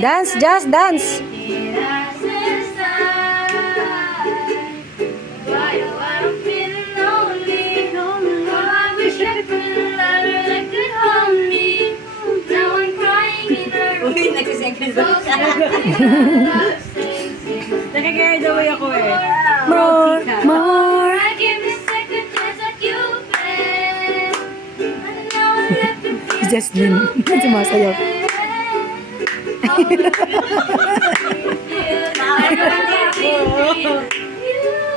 Dance, just dance. Uy, nagsisecond ba siya? Nakakarried away ako eh. More, more. Jesslyn, sumasayaw.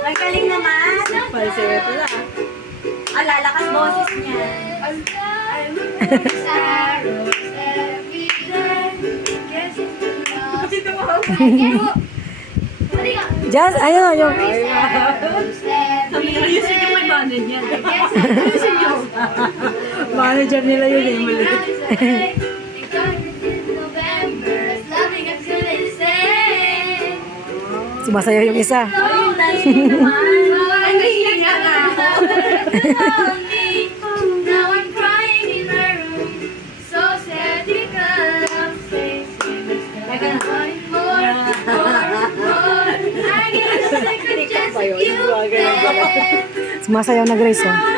Ang galing naman. Falsetto lang. Ang lalakas boses niya. Just, ayun, yung... Ayusin niyo may manager niya. Ayusin niyo. Manager nila yun eh. Maliit. Sumasayaw yung isa. Ayun, dance naman. Ang galing nga nga. Sumasayaw na Grace, oh.